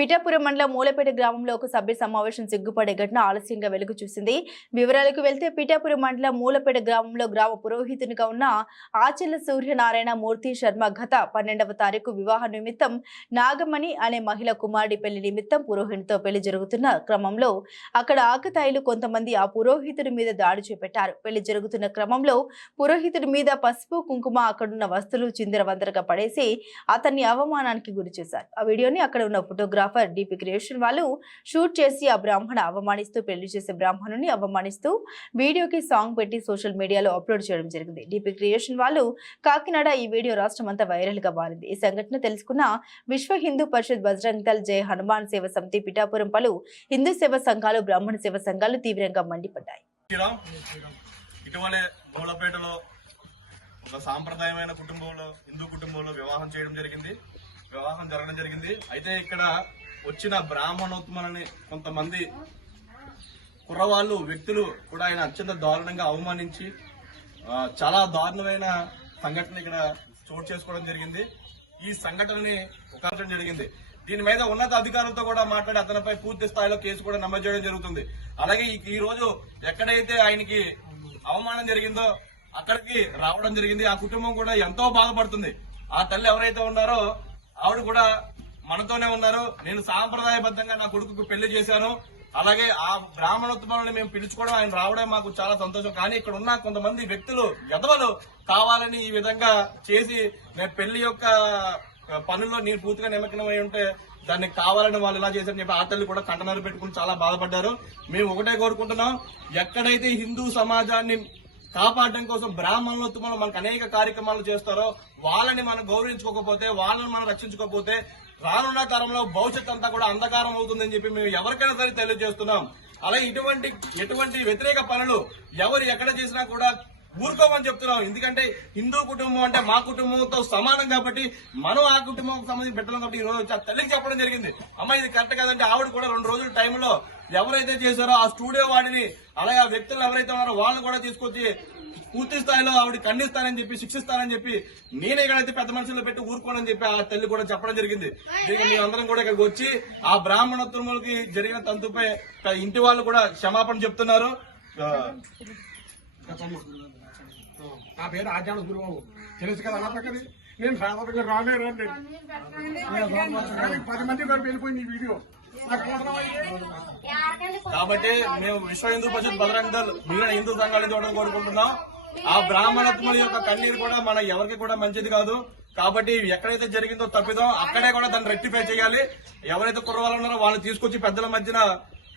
పిఠాపురం మండలం మూలపేట గ్రామంలో ఒక సభ్య సమావేశం సిగ్గుపడే ఘటన ఆలస్యంగా వెలుగు చూసింది. వివరాలకు వెళ్తే పిఠాపురం మండలం మూలపేట గ్రామంలో గ్రామ పురోహితునిగా ఉన్న ఆచెల్ల సూర్యనారాయణ మూర్తి శర్మ గత 12వ తారీఖు వివాహ నిమిత్తం నాగమణి అనే మహిళ కుమారుడి పెళ్లి నిమిత్తం పురోహితునితో పెళ్లి జరుగుతున్న క్రమంలో అక్కడ ఆకతాయిలు కొంతమంది ఆ పురోహితుడి మీద దాడి చేపట్టారు. పెళ్లి జరుగుతున్న క్రమంలో పురోహితుడి మీద పసుపు కుంకుమ అక్కడున్న వస్తువులు చిందరవందరగా పడేసి అతన్ని అవమానానికి గురి చేశారు. ఆ వీడియోని అక్కడ ఉన్న ఫోటోగ్రాఫర్ డీపీ క్రియేషన్ వాళ్ళు షూట్ చేసి ఆ బ్రాహ్మణ అవమానిస్తూ పెళ్లి చేసే బ్రాహ్మణుని అవమానిస్తూ వీడియోకి సాంగ్ పెట్టి సోషల్ మీడియాలో అప్లోడ్ చేయడం జరిగింది. డీపీ క్రియేషన్ వాళ్ళు కాకినాడ ఈ వీడియో రాష్ట్రమంతా వైరల్ గా మారింది. ఈ సంఘటన తెలుసుకున్న విశ్వ హిందూ పరిషత్ బజరంగ్ దళ్ జై హనుమాన్ సేవ సమితి పిఠాపురం పలు హిందూ సేవ సంఘాలు బ్రాహ్మణ సేవ సంఘాలు తీవ్రంగా మండిపడ్డాయి. ఇటీవలే మూలపేటలో ఒక సాంప్రదాయమైన కుటుంబంలో హిందూ కుటుంబంలో వివాహం జరగడం జరిగింది. అయితే ఇక్కడ వచ్చిన బ్రాహ్మణోత్తములని కొంతమంది కుర్రవాళ్ళు వ్యక్తులు కూడా ఆయన అత్యంత దారుణంగా అవమానించి చాలా దారుణమైన సంఘటన ఇక్కడ చోటు చేసుకోవడం జరిగింది. ఈ సంఘటనని ఉకార్చడం జరిగింది. దీని మీద ఉన్నత అధికారులతో కూడా మాట్లాడి అతనిపై పూర్తి స్థాయిలో కేసు కూడా నమోదు చేయడం జరుగుతుంది. అలాగే ఈ రోజు ఎక్కడైతే ఆయనకి అవమానం జరిగిందో అక్కడికి రావడం జరిగింది. ఆ కుటుంబం కూడా ఎంతో బాధపడుతుంది. ఆ తల్లి ఎవరైతే ఉన్నారో ఆవిడ కూడా మనతోనే ఉన్నారు. నేను సాంప్రదాయబద్ధంగా నా కొడుకుకు పెళ్లి చేశాను. అలాగే ఆ బ్రాహ్మణోత్తమాలను మేము పిలుచుకోవడం ఆయన రావడం మాకు చాలా సంతోషం. కానీ ఇక్కడ ఉన్న కొంతమంది వ్యక్తులు ఎదవలు కావాలని ఈ విధంగా చేసి నేను పెళ్లి యొక్క పనుల్లో నేను పూర్తిగా నిమగ్నమై ఉంటే దాన్ని కావాలని వాళ్ళు ఇలా చేశారని చెప్పి ఆ తల్లి కూడా కంటనరు పెట్టుకుని చాలా బాధపడ్డారు. మేము ఒకటే కోరుకుంటున్నాం, ఎక్కడైతే హిందూ సమాజాన్ని కాపాడడం కోసం బ్రాహ్మణోత్తములు మనకు అనేక కార్యక్రమాలు చేస్తారో వాళ్ళని మనం గౌరవించుకోకపోతే, వాళ్ళని మనం రక్షించుకోకపోతే రానున్న తరంలో భవిష్యత్ అంతా కూడా అంధకారం అవుతుందని చెప్పి మేము ఎవరికైనా సరే తెలియజేస్తున్నాం. అలాగే ఎటువంటి వ్యతిరేక పనులు ఎవరు ఎక్కడ చేసినా కూడా ఊరుకోమని చెప్తున్నాం. ఎందుకంటే హిందూ కుటుంబం అంటే మా కుటుంబంతో సమానం కాబట్టి మనం ఆ కుటుంబం సంబంధించి పెట్టడం కాబట్టి ఈ రోజు తల్లికి చెప్పడం జరిగింది. అమ్మ ఇది కరెక్ట్ కాదంటే ఆవిడ కూడా 2 రోజుల టైంలో ఎవరైతే చేశారో ఆ స్టూడియో వాడిని అలాగే ఆ వ్యక్తులు ఎవరైతే ఉన్నారో వాళ్ళని కూడా తీసుకొచ్చి పూర్తి స్థాయిలో ఆవిడ ఖండిస్తానని చెప్పి శిక్షిస్తానని చెప్పి నేను ఎక్కడైతే పెద్ద మనుషుల్లో పెట్టి ఊరుకోనని చెప్పి ఆ తల్లి కూడా చెప్పడం జరిగింది. దీనికి మేమందరం కూడా ఇక్కడికి వచ్చి ఆ బ్రాహ్మణోత్తములకి జరిగిన తంతుపై ఇంటి వాళ్ళు కూడా క్షమాపణ చెప్తున్నారు. నా పేరు ఆచార్య గురుబాబు, తెలుసు కదా అన్న పక్కది. నేను సాధారణంగా రాలేరండి 10 మంది వెళ్ళిపోయింది ఈ వీడియో. కాబట్టి మేము విశ్వ హిందూ పరిషత్ బజరంగ్ దళ్ మిగిలిన హిందూ సంఘాలు చూడడం కోరుకుంటున్నాం. ఆ బ్రాహ్మణోత్తముల యొక్క కన్నీరు కూడా మన ఎవరికి కూడా మంచిది కాదు. కాబట్టి ఎక్కడైతే జరిగిందో తప్పిదం అక్కడే కూడా దాన్ని రెక్టిఫై చేయాలి. ఎవరైతే కుర్రవాళ్ళు ఉన్నారో వాళ్ళని తీసుకొచ్చి పెద్దల మధ్యన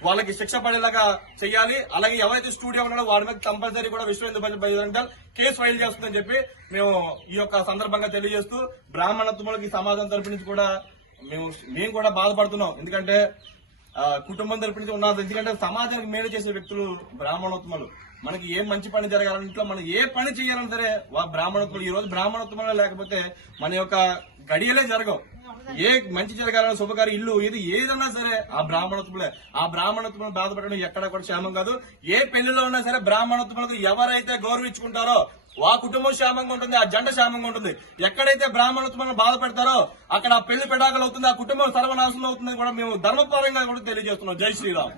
వాళ్ళకి శిక్ష పడేలాగా చేయాలి. అలాగే ఎవరైతే స్టూడియో ఉన్నారో వాడి మీద కంపల్సరీ కూడా విశ్వ హిందూ పరిషత్ బజరంగ్ దళ్ కేసు ఫైల్ చేస్తుందని చెప్పి మేము ఈ యొక్క సందర్భంగా తెలియజేస్తూ బ్రాహ్మణోత్తములకి సమాజం తరపు నుంచి కూడా మేము కూడా బాధపడుతున్నాం. ఎందుకంటే కుటుంబం తరపు నుంచి ఉన్నది. ఎందుకంటే సమాజానికి మేలు చేసే వ్యక్తులు బ్రాహ్మణోత్తములు. మనకి ఏ మంచి పని జరగాలని ఇంట్లో మనం ఏ పని చేయాలని సరే బ్రాహ్మణోత్తములు. ఈ రోజు బ్రాహ్మణోత్తములు లేకపోతే మన యొక్క గడియలే జరగవు. ఏ మంచి జరగాలని శుభకార్యం ఇల్లు ఏదన్నా సరే ఆ బ్రాహ్మణోత్తములే. ఆ బ్రాహ్మణోత్తములను బాధపడడం ఎక్కడ కూడా క్షేమం కాదు. ఏ పెళ్లిలో ఉన్నా సరే బ్రాహ్మణోత్తములకు ఎవరైతే గౌరవించుకుంటారో ఆ కుటుంబం క్షేమంగా ఉంటుంది, ఆ జంట క్షేమంగా ఉంటుంది. ఎక్కడైతే బ్రాహ్మణోత్తములను బాధ పెడతారో అక్కడ ఆ పెళ్లి పెడాకలు అవుతుంది, ఆ కుటుంబం సర్వనాశనం అవుతుందని కూడా మేము ధర్మపరంగా కూడా తెలియజేస్తున్నాం. జై శ్రీరామ్.